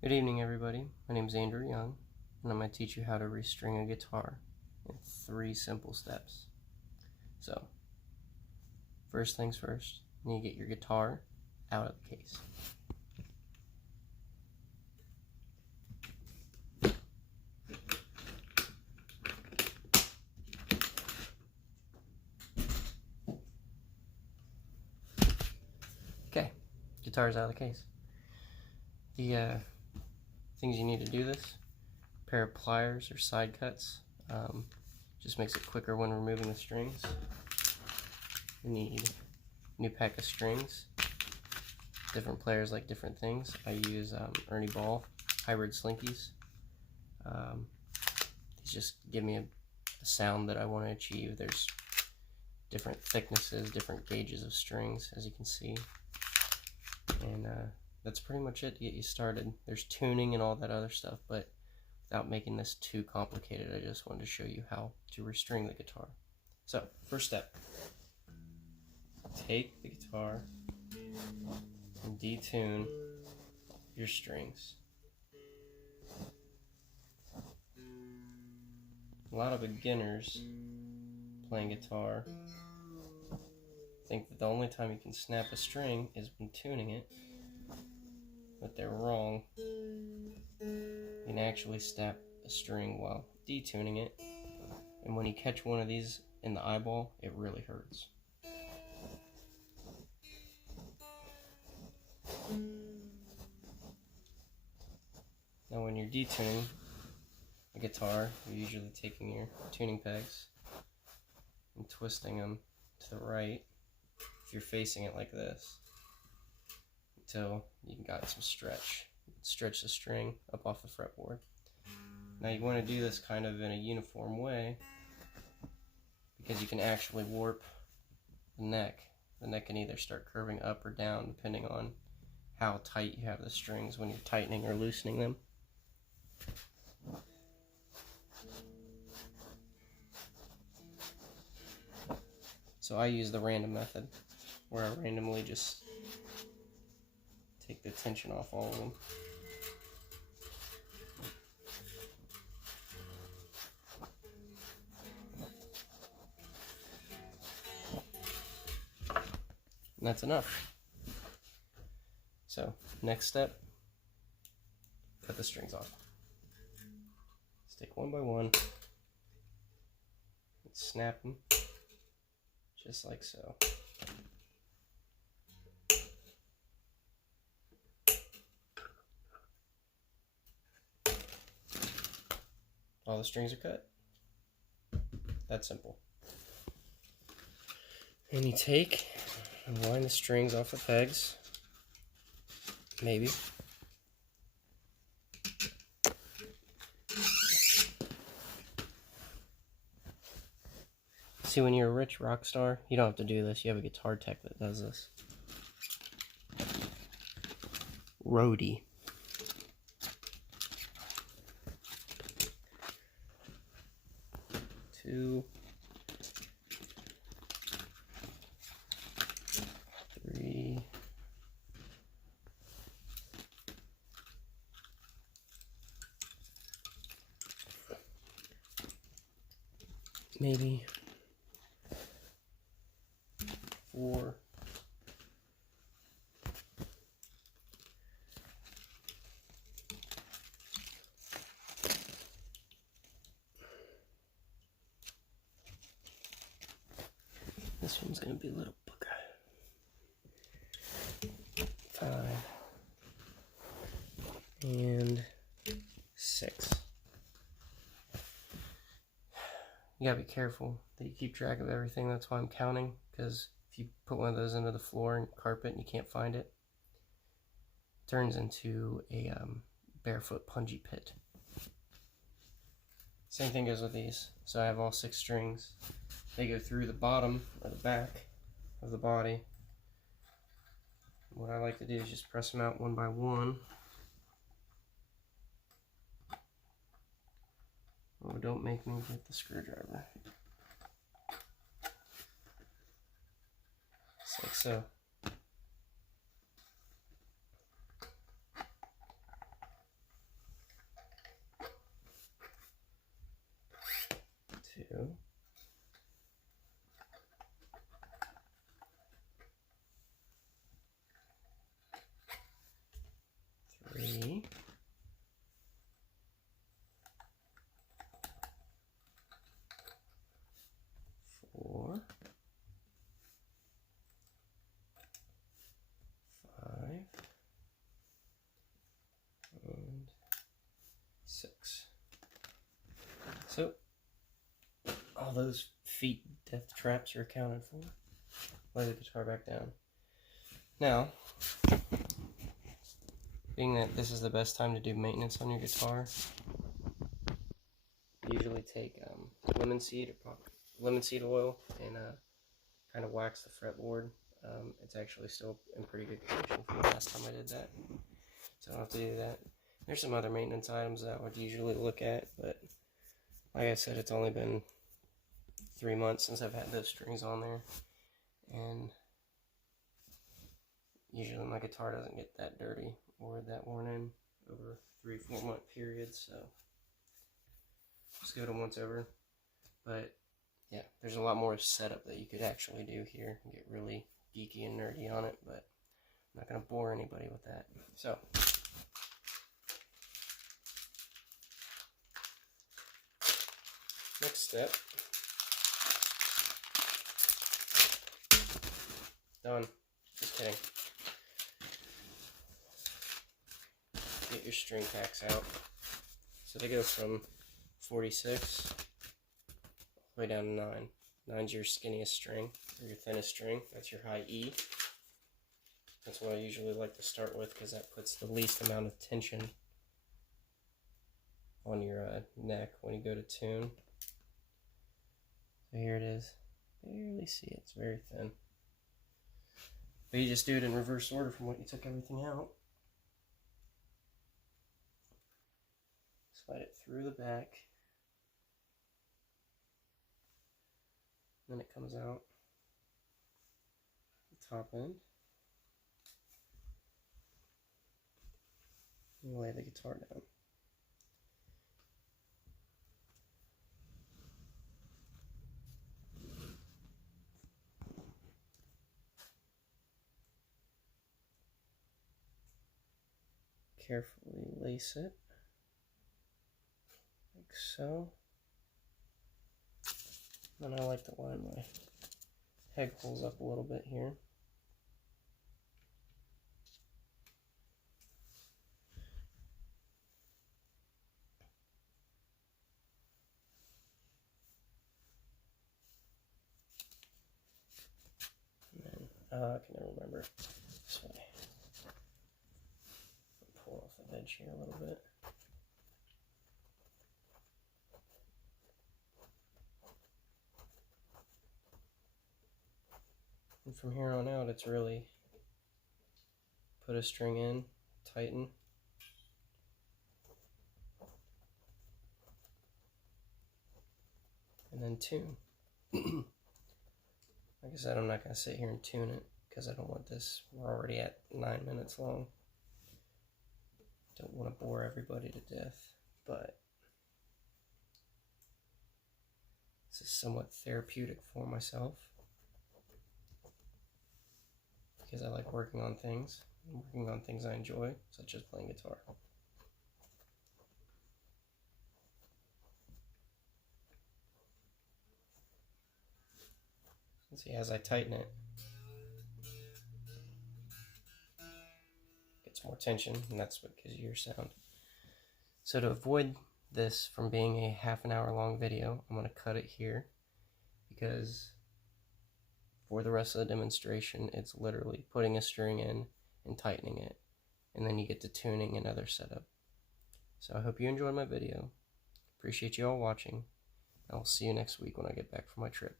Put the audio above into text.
Good evening, everybody. My name is Andrew Young, and I'm going to teach you how to restring a guitar in 3 simple steps. So, first things first, you need to get your guitar out of the case. Okay, guitar's out of the case. The things you need to do this: a pair of pliers or side cuts. Just makes it quicker when removing the strings. You need a new pack of strings. Different players like different things. I use Ernie Ball hybrid slinkies. These just give me a sound that I want to achieve. There's different thicknesses, different gauges of strings, as you can see. And that's pretty much it to get you started. There's tuning and all that other stuff, but without making this too complicated, I just wanted to show you how to restring the guitar. So, first step. Take the guitar and detune your strings. A lot of beginners playing guitar think that the only time you can snap a string is when tuning it, but they're wrong. You can actually snap a string while detuning it, and when you catch one of these in the eyeball, it really hurts. Now when you're detuning a guitar, you're usually taking your tuning pegs and twisting them to the right if you're facing it like this until you got some stretch. Stretch the string up off the fretboard. Now you want to do this kind of in a uniform way because you can actually warp the neck. The neck can either start curving up or down depending on how tight you have the strings when you're tightening or loosening them. So I use the random method, where I randomly just take the tension off all of them. And that's enough. So, next step, cut the strings off. Let's take one by one and snap them, just like so. All the strings are cut. That's simple. And you take and wind the strings off the pegs. Maybe. See, when you're a rich rock star, you don't have to do this. You have a guitar tech that does this. Roadie. Two, three, maybe 4, 'This one's gonna be a little booger. 5 and 6. You gotta be careful that you keep track of everything. That's why I'm counting, because if you put one of those into the floor and carpet and you can't find it, it turns into a barefoot punji pit. Same thing goes with these. So I have all 6 strings. They go through the bottom or the back of the body. What I like to do is just press them out one by one. Oh, don't make me get the screwdriver. Just like so. 2, 3, 4, 5, and 6. So all those feet death traps are accounted for. Lay the guitar back down. Now, being that this is the best time to do maintenance on your guitar, usually take lemon seed oil and kind of wax the fretboard. It's actually still in pretty good condition from the last time I did that, so I don't have to do that. There's some other maintenance items that I would usually look at, but like I said, it's only been 3 months since I've had those strings on there, and usually my guitar doesn't get that dirty or that worn in over 3-4 month periods, so just give it a once over. But yeah, there's a lot more setup that you could actually do here and get really geeky and nerdy on it, but I'm not going to bore anybody with that. So next step, done. Just kidding. Get your string packs out. So they go from 46 all the way down to 9. 9's your skinniest string, or your thinnest string. That's your high E. That's what I usually like to start with because that puts the least amount of tension on your neck when you go to tune. So here it is. Barely see it. It's very thin. But you just do it in reverse order from what you took everything out. Slide it through the back. Then it comes out the top end. And lay the guitar down. Carefully lace it, like so. And I like to line my peg holes up a little bit here. And then, I can never remember this way. Pull off the edge here a little bit. And from here on out, it's really put a string in, tighten, and then tune. Like I said, I'm not going to sit here and tune it because I don't want this. We're already at 9 minutes long. Don't want to bore everybody to death, but this is somewhat therapeutic for myself because I like working on things I enjoy, such as playing guitar. And see, as I tighten it, it gets more tension, and that's what gives you your sound. So to avoid this from being a half an hour long video, I'm going to cut it here because for the rest of the demonstration, it's literally putting a string in and tightening it, and then you get to tuning and other setup. So I hope you enjoyed my video. Appreciate you all watching. I'll see you next week when I get back from my trip.